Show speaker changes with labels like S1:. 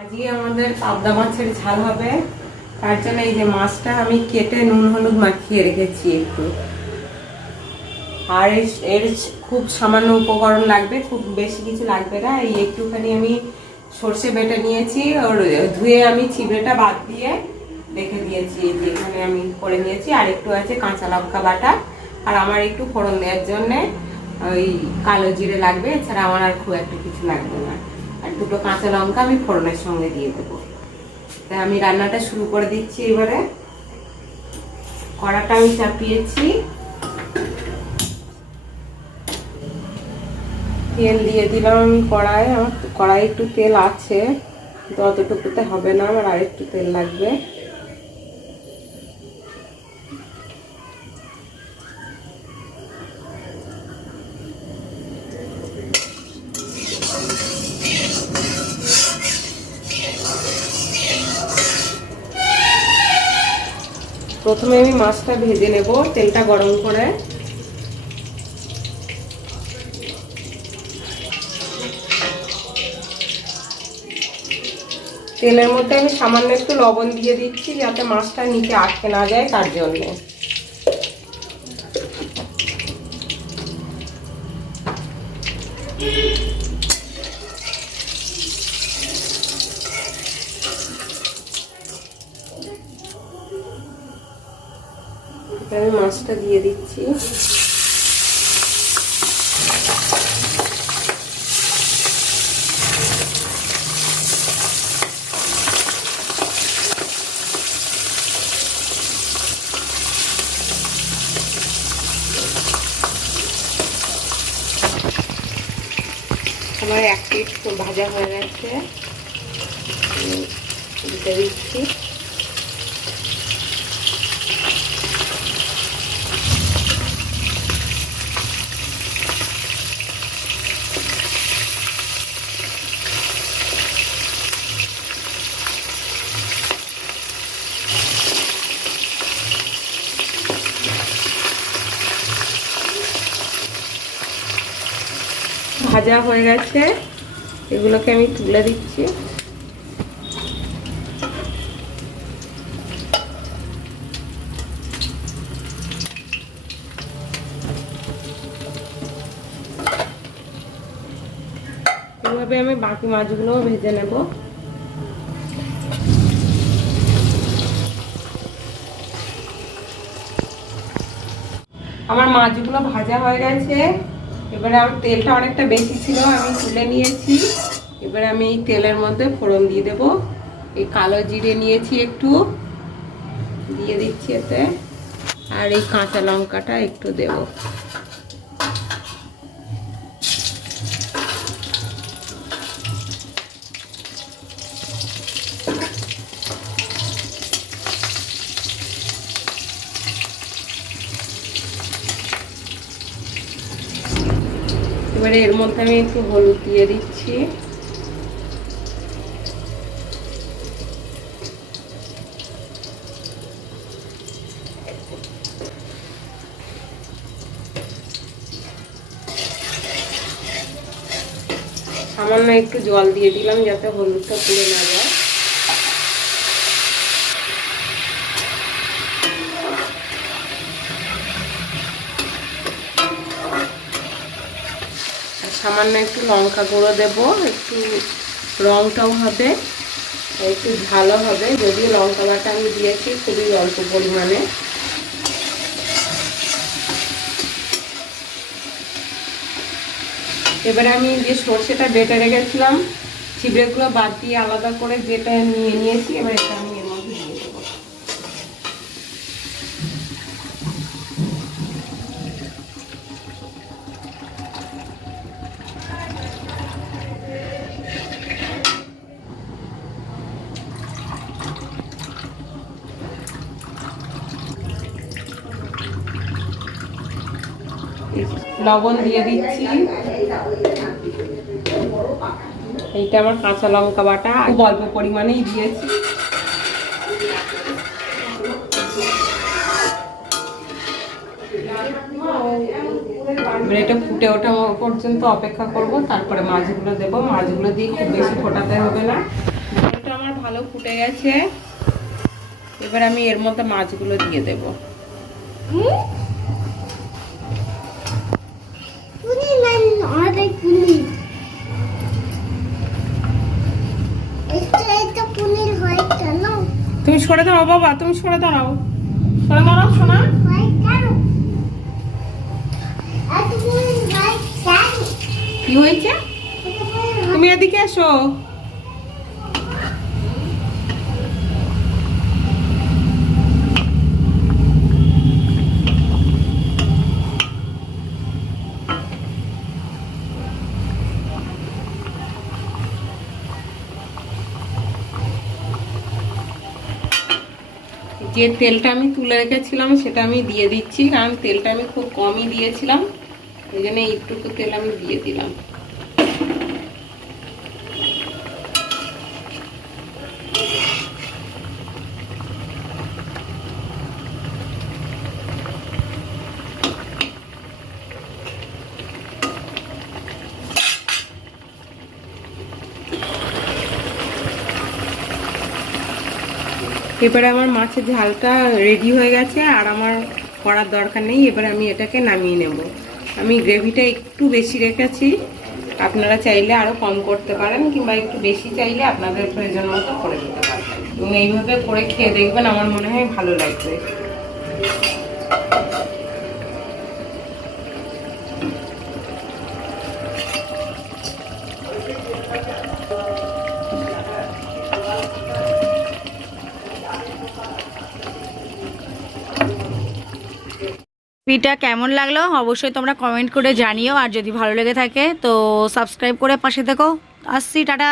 S1: আজকে আমাদের পাবদা মাছের ঝাল হবে। তার জন্য এই যে মাছটা আমি কেটে নুন হলুদ মাখিয়ে রেখেছি একটু। আর এর- খুব সামান্য উপকরণ লাগবে, খুব বেশি কিছু লাগবে না। এই একটুখানি আমি সর্ষে বেটে নিয়েছি, ওর ধুয়ে আমি চিবড়েটা বাদ দিয়ে রেখে দিয়েছি। এখানে আমি করে নিয়েছি, আর একটু আছে কাঁচা লঙ্কা বাটা। আর আমার একটু ফোড়ন দেওয়ার জন্যে ওই কালো জিরে লাগবে, এছাড়া আমার আর খুব একটা কিছু লাগবে না। আর দুটো কাঁচা লঙ্কা আমি ফোড়নের সঙ্গে দিয়ে দেবো। তাই আমি রান্নাটা শুরু করে দিচ্ছি এবারে। কড়াটা আমি চাপিয়েছি। তেল দিয়ে দিলাম আমি কড়াই। আমার কড়াই একটু তেল আছে। তো অতটুকুতে হবে না, আমার আরেকটু তেল লাগবে। প্রথমে আমি মাছটা ভেজে নেব, তেলটা গরম করে। তেলের মধ্যে আমি সামান্য একটু লবণ দিয়ে দিচ্ছি, যাতে মাছটা নিচে আটকে না যায় তার জন্য। আমি মাছটা দিয়ে দিচ্ছি। আমার এক পিঠ ভাজা হয়ে গেছে। দিতে দিচ্ছি। ভাজা হয়ে গেছে। এগুলোকে আমি তুলে দিচ্ছি। এভাবে আমি বাকি মাছগুলোও ভেজে নেব। আমার মাছগুলো ভাজা হয়ে গেছে। এবারে আমার তেলটা অনেকটা বেশি ছিল, আমি তুলে নিয়েছি। এবারে আমি তেলের মধ্যে ফোড়ন দিয়ে দেব। এই কালো জিরে নিয়েছি একটু। দিয়ে দিচ্ছি এতে। আর এই কাঁচা লঙ্কাটা একটু দেব। এবারে এর মধ্যে আমি একটু হলুদ দিয়ে দিচ্ছি। সামান্য একটু জল দিয়ে দিলাম যাতে হলুদটা পুড়ে না যায়। সামান্য একটু লঙ্কা গুঁড়ো দেব, একটু রঙটাও হবে, একটু ঝালও হবে, যদিও লঙ্কা বাটা আমি দিয়েছি খুবই অল্প পরিমাণে। এবারে আমি যে সর্ষেটা বেটে রেখেছিলাম চিবড়েগুলো বাদ দিয়ে আলাদা করে যেটা নিয়ে নিয়েছি, এবার এটা লবণ দিয়ে দিচ্ছি। এইটা আমার কাঁচা লঙ্কা বাটা, খুব অল্প পরিমাণেই দিয়েছি। এটা ফুটে ওঠা পর্যন্ত অপেক্ষা করব, তারপরে মাছগুলো দেবো। মাছগুলো দিয়ে খুব বেশি ফোটাতে হবে না। এটা আমার ভালো ফুটে গেছে। এবার আমি এর মধ্যে মাছগুলো দিয়ে দেব।
S2: অনেক হয়
S1: তুমি সরে দাঁড়াও বাবা তুমি সরে দাঁড়াও। সরে দাঁড়াও শোনা। কি হয়েছে?
S2: হয়
S1: তুমি এদিকে এসো। যে তেলটা আমি তুলে রেখেছিলাম সেটা আমি দিয়ে দিচ্ছি, কারণ তেলটা আমি খুব কমই দিয়েছিলাম। ওই জন্য একটুকু তেল আমি দিয়ে দিলাম। এবারে আমার মাছের ঝালটা রেডি হয়ে গেছে আর আমার করার দরকার নেই, এবারে আমি এটাকে নামিয়ে নেব। আমি গ্রেভিটা একটু বেশি রেখেছি। আপনারা চাইলে আরও কম করতে পারেন কিংবা একটু বেশি চাইলে আপনাদের প্রয়োজন মতো করে দিতে পারেন। এবং এইভাবে করে খেয়ে দেখবেন আমার মনে হয় ভালো লাগবে।
S3: রেসিপিটা কেমন লাগল অবশ্যই তোমরা কমেন্ট করে জানিও, আর যদি ভালো লেগে থাকে তো সাবস্ক্রাইব করে পাশে থেকো। আসছি, টাটা।